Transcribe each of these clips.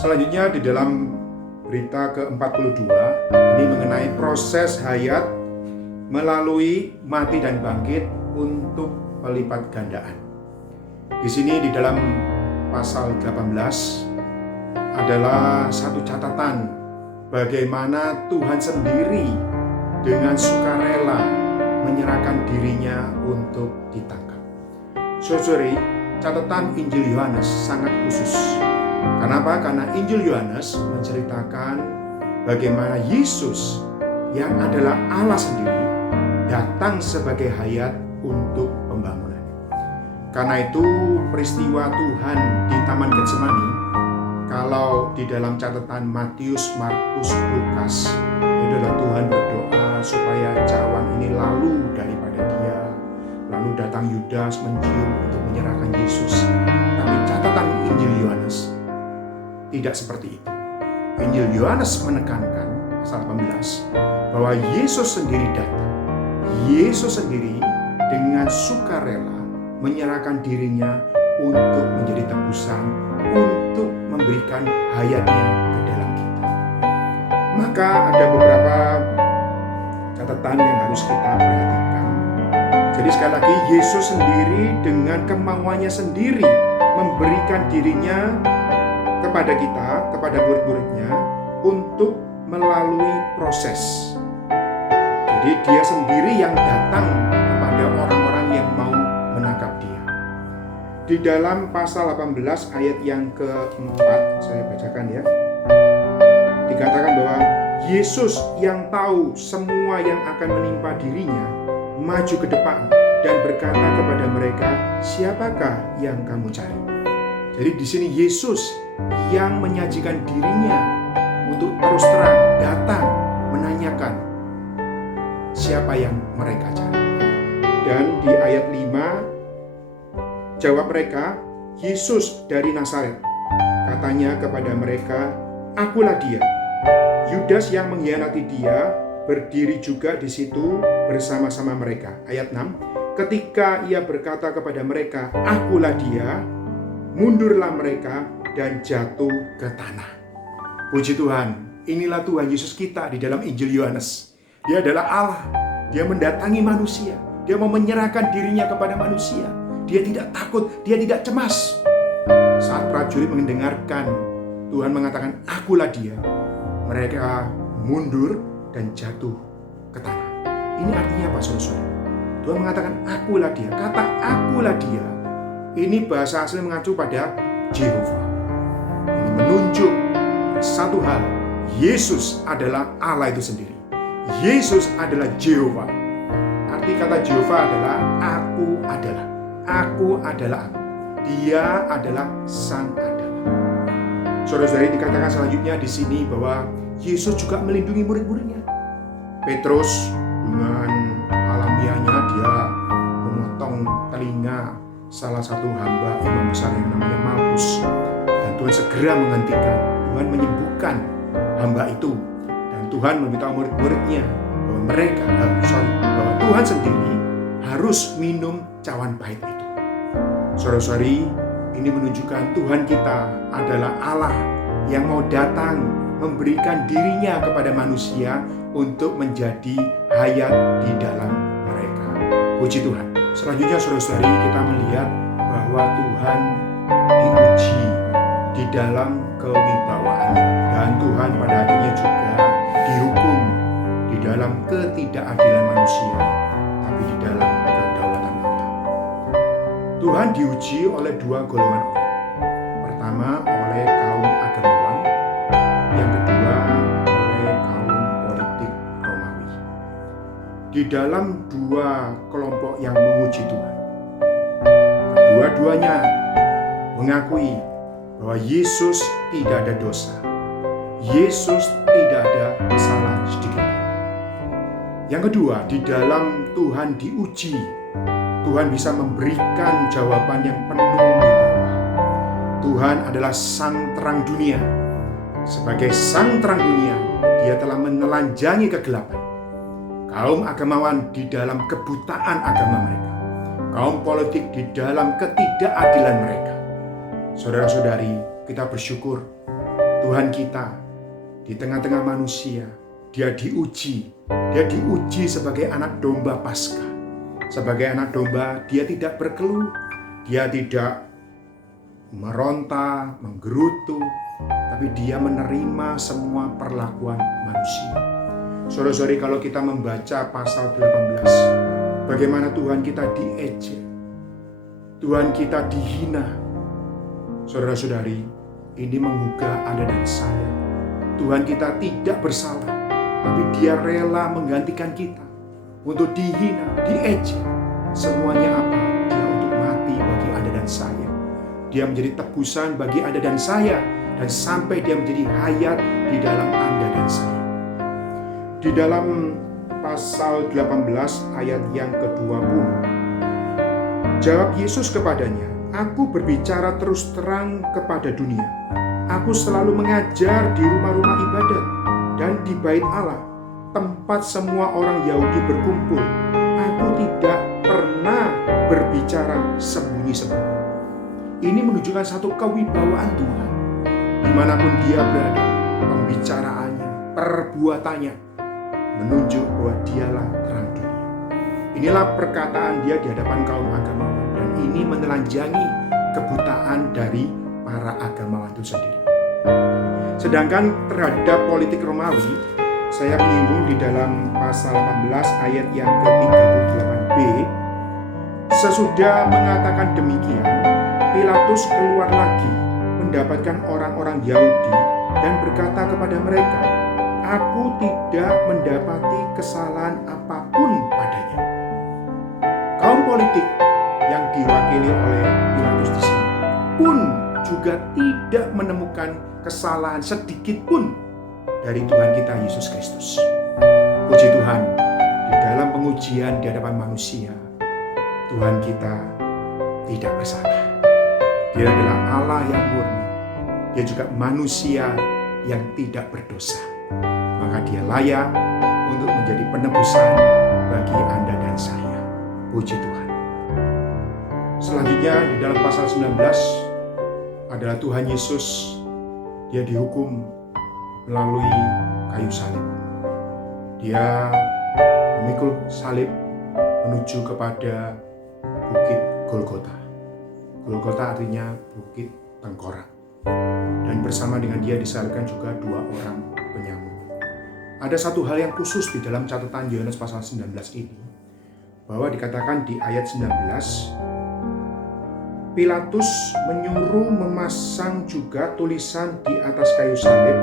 Selanjutnya di dalam berita ke-42 ini mengenai proses hayat melalui mati dan bangkit untuk pelipat gandaan. Di sini di dalam pasal 18 adalah satu catatan bagaimana Tuhan sendiri dengan sukarela menyerahkan dirinya untuk ditangkap. Saudari, catatan Injil Yohanes sangat khusus. Kenapa? Karena Injil Yohanes menceritakan bagaimana Yesus yang adalah Allah sendiri datang sebagai hayat untuk pembangunan. Karena itu peristiwa Tuhan di Taman Getsemani, kalau di dalam catatan Matius, Markus, Lukas, itu adalah Tuhan berdoa supaya cawan ini lalu daripada dia, lalu datang Yudas mencium untuk menyerahkan Yesus. Tapi catatan Injil Yohanes tidak seperti itu. Injil Yohanes menekankan pasal 18 bahwa Yesus sendiri datang. Yesus sendiri dengan sukarela menyerahkan dirinya untuk menjadi tebusan, untuk memberikan hayatnya ke dalam kita. Maka ada beberapa catatan yang harus kita perhatikan. Jadi sekali lagi, Yesus sendiri dengan kemauannya sendiri memberikan dirinya kepada kita, kepada murid-muridnya untuk melalui proses. Jadi dia sendiri yang datang kepada orang-orang yang mau menangkap dia. Di dalam pasal 18 ayat yang keempat, saya bacakan ya. Dikatakan bahwa Yesus yang tahu semua yang akan menimpa dirinya maju ke depan dan berkata kepada mereka, "Siapakah yang kamu cari?" Jadi di sini Yesus yang menyajikan dirinya untuk terus terang datang menanyakan siapa yang mereka cari. Dan di ayat 5 jawab mereka, "Yesus dari Nazaret." Katanya kepada mereka, "Akulah dia." Yudas yang mengkhianati dia berdiri juga di situ bersama-sama mereka. Ayat 6, ketika ia berkata kepada mereka, "Akulah dia," mundurlah mereka dan jatuh ke tanah. Puji Tuhan, inilah Tuhan Yesus kita di dalam Injil Yohanes. Dia adalah Allah. Dia mendatangi manusia. Dia mau menyerahkan dirinya kepada manusia. Dia tidak takut, dia tidak cemas. Saat prajurit mendengarkan Tuhan mengatakan, "Akulah dia," mereka mundur dan jatuh ke tanah. Ini artinya apa, saudara? Tuhan mengatakan, "Akulah dia." Kata "akulah dia" ini bahasa asli mengacu pada Jehovah. Ini menunjuk satu hal, Yesus adalah Allah itu sendiri. Yesus adalah Jehovah. Arti kata Jehovah adalah aku adalah. Aku adalah aku. Dia adalah Sang Adalah. Saudara-saudari, dikatakan selanjutnya di sini bahwa Yesus juga melindungi murid-muridnya. Petrus dengan alamiahnya dia memotong telinga salah satu hamba imam besar yang namanya Malkus, dan Tuhan segera menghentikan, Tuhan menyembuhkan hamba itu, dan Tuhan memberitahu murid-muridnya bahwa bahwa Tuhan sendiri harus minum cawan pahit itu. Saudara-saudari, ini menunjukkan Tuhan kita adalah Allah yang mau datang memberikan dirinya kepada manusia untuk menjadi hayat di dalam mereka. Puji Tuhan. Selanjutnya saudara-saudari, kita melihat bahwa Tuhan diuji di dalam kewibawaannya, dan Tuhan pada akhirnya juga dihukum di dalam ketidakadilan manusia, tapi di dalam kedaulatan Allah. Tuhan diuji oleh dua golongan orang. Pertama oleh kaum agamawan, yang kedua oleh kaum politik Romawi. Di dalam dua kelompok yang menguji Tuhan, kedua-duanya mengakui bahwa Yesus tidak ada dosa. Yesus tidak ada kesalahan sedikit. Yang kedua, di dalam Tuhan diuji, Tuhan bisa memberikan jawaban yang penuh wibawa. Tuhan adalah Sang Terang Dunia. Sebagai Sang Terang Dunia, Dia telah menelanjangi kegelapan. Kaum agamawan di dalam kebutaan agama mereka. Kaum politik di dalam ketidakadilan mereka. Saudara-saudari, kita bersyukur Tuhan kita di tengah-tengah manusia, dia diuji sebagai anak domba Paskah. Sebagai anak domba, dia tidak berkeluh, dia tidak meronta, menggerutu, tapi dia menerima semua perlakuan manusia. Saudara-saudari, kalau kita membaca pasal 18, bagaimana Tuhan kita diejek, Tuhan kita dihina. Saudara-saudari, ini menggugah Anda dan saya. Tuhan kita tidak bersalah, tapi dia rela menggantikan kita untuk dihina, diejek. Semuanya apa? Dia untuk mati bagi Anda dan saya. Dia menjadi tebusan bagi Anda dan saya, dan sampai dia menjadi hayat di dalam Anda dan saya. Di dalam pasal 18 ayat yang ke-20, jawab Yesus kepadanya, "Aku berbicara terus terang kepada dunia. Aku selalu mengajar di rumah-rumah ibadat dan di bait Allah, tempat semua orang Yahudi berkumpul. Aku tidak pernah berbicara sembunyi-sembunyi." Ini menunjukkan satu kewibawaan Tuhan. Dimanapun dia berada, pembicaraannya, perbuatannya menunjuk bahwa dialah terang dunia. Inilah perkataan dia di hadapan kaum agamawan, dan ini menelanjangi kebutaan dari para agamawan itu sendiri. Sedangkan terhadap politik Romawi, saya menyinggung di dalam pasal 18 ayat yang ke-38b, sesudah mengatakan demikian, Pilatus keluar lagi mendapatkan orang-orang Yahudi dan berkata kepada mereka, "Aku tidak mendapati kesalahan apapun padanya." Kaum politik yang diwakili oleh Pilatus di sini pun juga tidak menemukan kesalahan sedikit pun dari Tuhan kita Yesus Kristus. Puji Tuhan, di dalam pengujian di hadapan manusia, Tuhan kita tidak bersalah. Dia adalah Allah yang murni. Dia juga manusia yang tidak berdosa. Maka dia layak untuk menjadi penebusan bagi Anda dan saya. Puji Tuhan. Selanjutnya di dalam pasal 19 adalah Tuhan Yesus. Dia dihukum melalui kayu salib. Dia memikul salib menuju kepada bukit Golgota. Golgota artinya bukit tengkorak. Dan bersama dengan dia disalibkan juga dua orang penyamun. Ada satu hal yang khusus di dalam catatan Yohanes pasal 19 ini, bahwa dikatakan di ayat 19, Pilatus menyuruh memasang juga tulisan di atas kayu salib.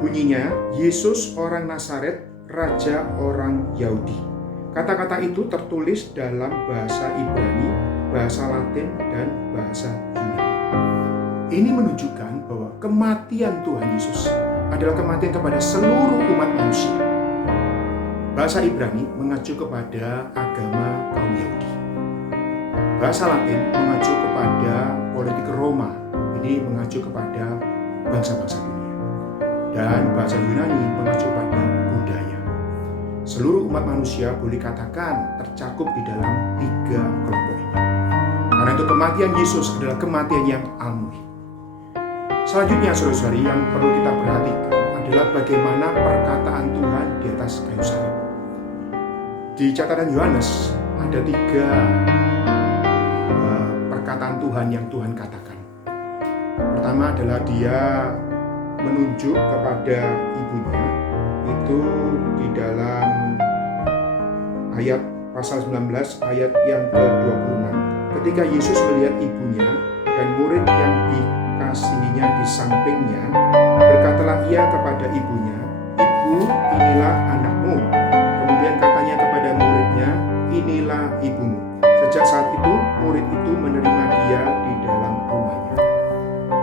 Bunyinya, Yesus orang Nazaret, Raja orang Yahudi. Kata-kata itu tertulis dalam bahasa Ibrani, bahasa Latin, dan bahasa Yunani. Ini menunjukkan bahwa kematian Tuhan Yesus adalah kematian kepada seluruh umat manusia. Bahasa Ibrani mengacu kepada agama kaum Yahudi. Bahasa Latin mengacu kepada politik Roma. Ini mengacu kepada bangsa-bangsa dunia. Dan bahasa Yunani mengacu pada budaya. Seluruh umat manusia boleh katakan tercakup di dalam tiga kelompok ini. Karena itu kematian Yesus adalah kematian yang almuri. Selanjutnya, saudara-saudari, yang perlu kita perhatikan adalah bagaimana perkataan Tuhan di atas kayu salib. Di catatan Yohanes ada tiga perkataan Tuhan yang Tuhan katakan. Pertama adalah dia menunjuk kepada ibunya, itu di dalam ayat pasal 19 ayat yang ke-26. Ketika Yesus melihat ibunya dan murid yang dikasihinya di sampingnya, berkatalah ia kepada ibunya, "Ibu, inilah anakmu." Kemudian katanya kepada muridnya, "Inilah ibumu." Sejak saat itu, murid itu menerima dia di dalam rumahnya.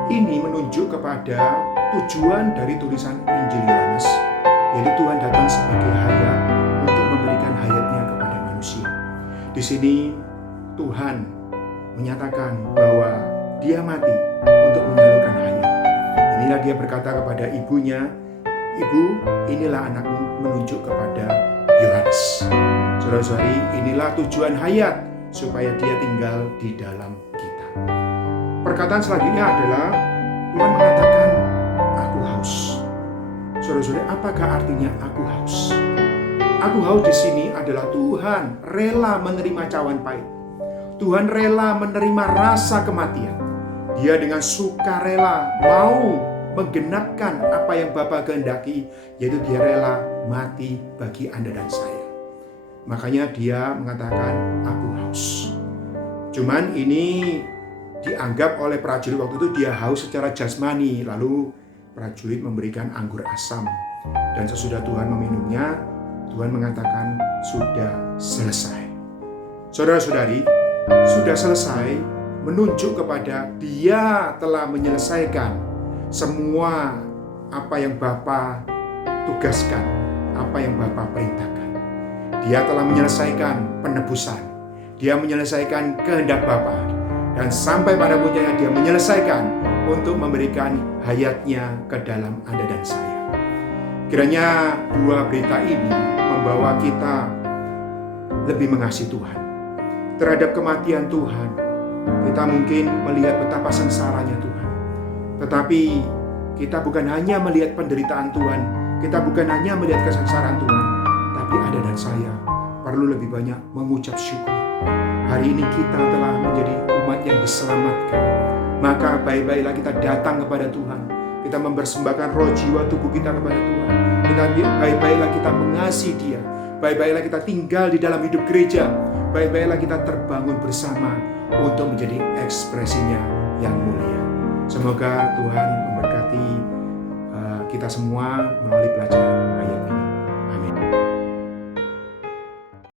Ini menunjuk kepada tujuan dari tulisan Injil Yohanes, yaitu Tuhan datang sebagai hayat untuk memberikan hayatnya kepada manusia. Di sini Tuhan menyatakan bahwa dia mati untuk menyalurkan hayat. Inilah dia berkata kepada ibunya, "Ibu, inilah anakmu," menunjuk kepada Yohanes. Saudara-saudari, inilah tujuan hayat, supaya dia tinggal di dalam kita. Perkataan selanjutnya adalah Tuhan mengatakan, Saudara-saudara, apakah artinya aku haus? Aku haus di sini adalah Tuhan rela menerima cawan pahit. Tuhan rela menerima rasa kematian. Dia dengan sukarela mau menggenapkan apa yang Bapa kehendaki, yaitu dia rela mati bagi Anda dan saya. Makanya dia mengatakan, aku haus. Cuman ini dianggap oleh prajurit waktu itu dia haus secara jasmani. Lalu prajurit memberikan anggur asam. Dan sesudah Tuhan meminumnya, Tuhan mengatakan sudah selesai. Saudara-saudari, sudah selesai menunjuk kepada dia telah menyelesaikan semua apa yang Bapa tugaskan, apa yang Bapa perintahkan. Dia telah menyelesaikan penebusan. Dia menyelesaikan kehendak Bapa. Dan sampai pada puncaknya dia menyelesaikan untuk memberikan hayatnya ke dalam Anda dan saya. Kiranya dua berita ini membawa kita lebih mengasihi Tuhan. Terhadap kematian Tuhan, kita mungkin melihat betapa sengsaranya Tuhan. Tetapi kita bukan hanya melihat penderitaan Tuhan, kita bukan hanya melihat kesengsaraan Tuhan, tapi Anda dan saya perlu lebih banyak mengucap syukur. Hari ini kita telah menjadi umat yang diselamatkan. Maka baik-baiklah kita datang kepada Tuhan. Kita mempersembahkan roh, jiwa, tubuh kita kepada Tuhan. Baik-baiklah kita mengasihi Dia. Baik-baiklah kita tinggal di dalam hidup gereja. Baik-baiklah kita terbangun bersama untuk menjadi ekspresinya yang mulia. Semoga Tuhan memberkati kita semua melalui pelajaran ayat ini.